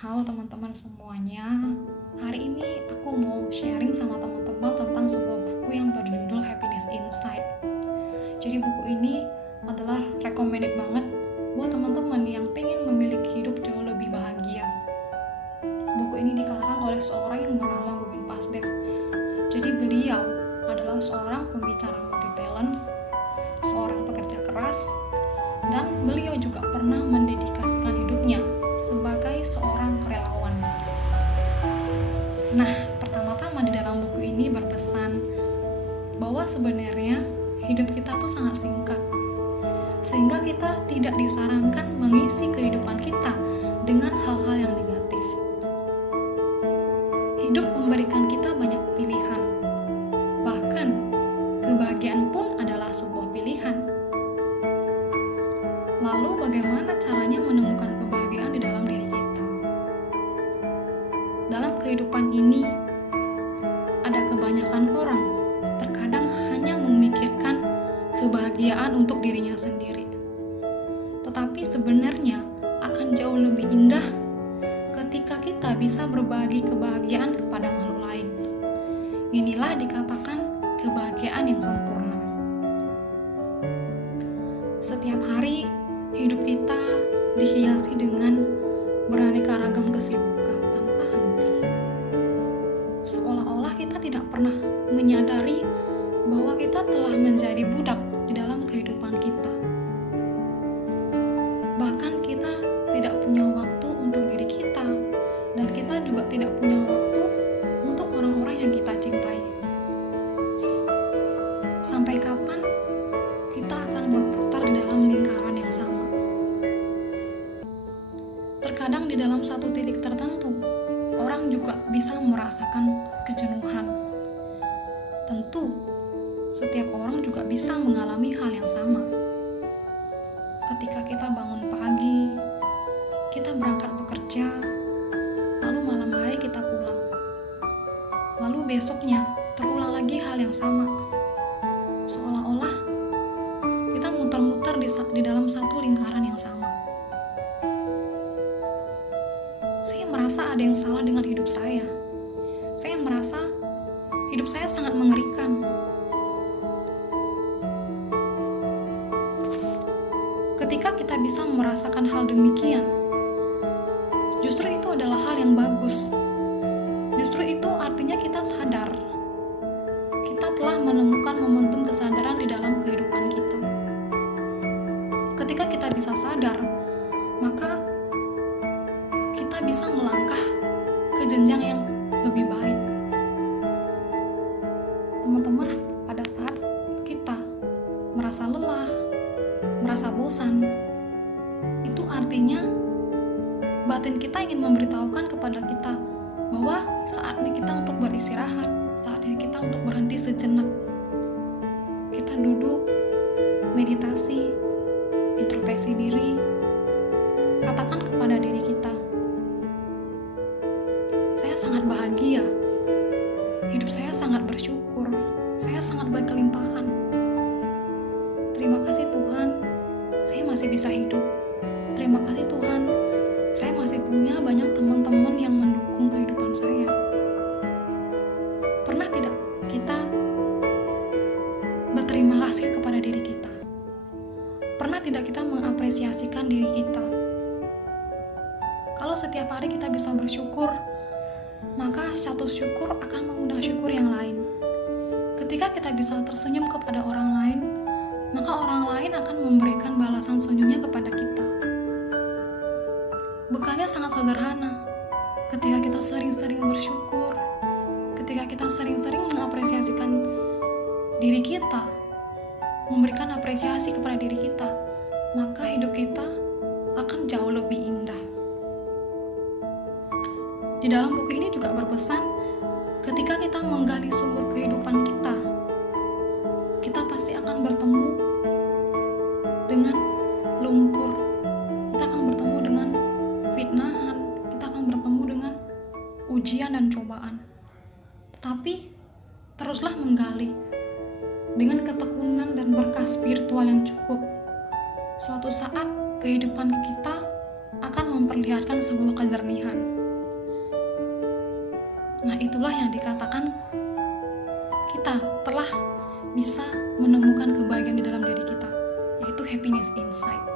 Halo teman-teman semuanya. Hari ini aku mau sharing sama teman-teman tentang sebuah buku yang berjudul Happiness Inside. Jadi buku ini adalah recommended banget buat teman-teman yang pengen memiliki hidup jauh lebih bahagia. Buku ini dikarang oleh seorang yang bernama Govind Pasdev. Jadi beliau adalah seorang pembicara multi-talent, seorang pekerja keras, dan beliau juga pernah mendedikasikan hidupnya sebagai seorang relawan. Nah, pertama-tama di dalam buku ini berpesan bahwa sebenarnya hidup kita tuh sangat singkat, sehingga kita tidak disarankan mengisi kehidupan kita dengan hal-hal yang negatif. Hidup memberikan kita banyak pilihan, bahkan kebahagiaan pun adalah sebuah pilihan. Lalu bagaimana caranya menemukan kebahagiaan di dalam diri kita? Dalam kehidupan ini, ada kebanyakan orang terkadang hanya memikirkan kebahagiaan untuk dirinya sendiri. Tetapi sebenarnya akan jauh lebih indah ketika kita bisa berbagi kebahagiaan kepada makhluk lain. Inilah dikatakan kebahagiaan yang sempurna. Setiap hari, hidup kita dihiasi dengan beraneka ragam kesibukan tanpa henti. Seolah-olah kita tidak pernah menyadari bahwa kita telah menjadi budak di dalam kehidupan kita. Bahkan kita tidak punya waktu untuk diri kita, dan kita juga tidak punya waktu untuk orang-orang yang kita cintai. Sampai kapan kita akan berputar di dalam lingkaran yang sama? Terkadang di dalam satu titik tertentu, orang juga bisa merasakan kejenuhan. Tentu, setiap orang juga bisa mengalami hal yang sama. Ketika kita bangun pagi, kita berangkat bekerja, lalu malam hari kita pulang. Lalu besoknya terulang lagi hal yang sama. Seolah-olah kita muter-muter di dalam satu lingkaran yang sama. Saya merasa ada yang salah dengan hidup saya. Saya merasa hidup saya sangat mengerikan. Ketika kita bisa merasakan hal demikian, justru itu adalah hal yang bagus. Justru itu artinya kita sadar. Kita telah menemukan momentum kesadaran di dalam kehidupan kita. Ketika kita bisa sadar, maka kita bisa melangkah ke jenjang yang lebih baik. Teman-teman, pada saat kita merasa lelah, merasa bosan, itu artinya batin kita ingin memberitahukan kepada kita bahwa saatnya kita untuk beristirahat, saatnya kita untuk berhenti sejenak. Kita duduk, meditasi, introspeksi diri, katakan kepada diri kita, saya sangat bahagia, hidup saya sangat bersyukur, saya sangat berkelimpahan. Terima kasih Tuhan, saya masih bisa hidup. Terima kasih Tuhan, saya masih punya banyak teman-teman yang mendukung kehidupan saya. Pernah tidak kita berterima kasih kepada diri kita? Pernah tidak kita mengapresiasikan diri kita? Kalau setiap hari kita bisa bersyukur, maka satu syukur akan mengundang syukur yang lain. Ketika kita bisa tersenyum kepada orang lain, maka orang lain akan memberikan balasan senyumnya kepada kita. Bekalnya sangat sederhana. Ketika kita sering-sering bersyukur, ketika kita sering-sering mengapresiasikan diri kita, memberikan apresiasi kepada diri kita, maka hidup kita akan jauh lebih indah. Di dalam buku ini juga berpesan, ketika kita menggali sumber kehidupan kita, kita pasti akan bertemu dengan lumpur, kita akan bertemu dengan fitnahan, kita akan bertemu dengan ujian dan cobaan. Tetapi teruslah menggali dengan ketekunan dan berkah spiritual yang cukup. Suatu saat kehidupan kita akan memperlihatkan sebuah kejernihan. Nah, itulah yang dikatakan kita telah bisa menemukan kebahagiaan di dalam diri kita, yaitu happiness inside.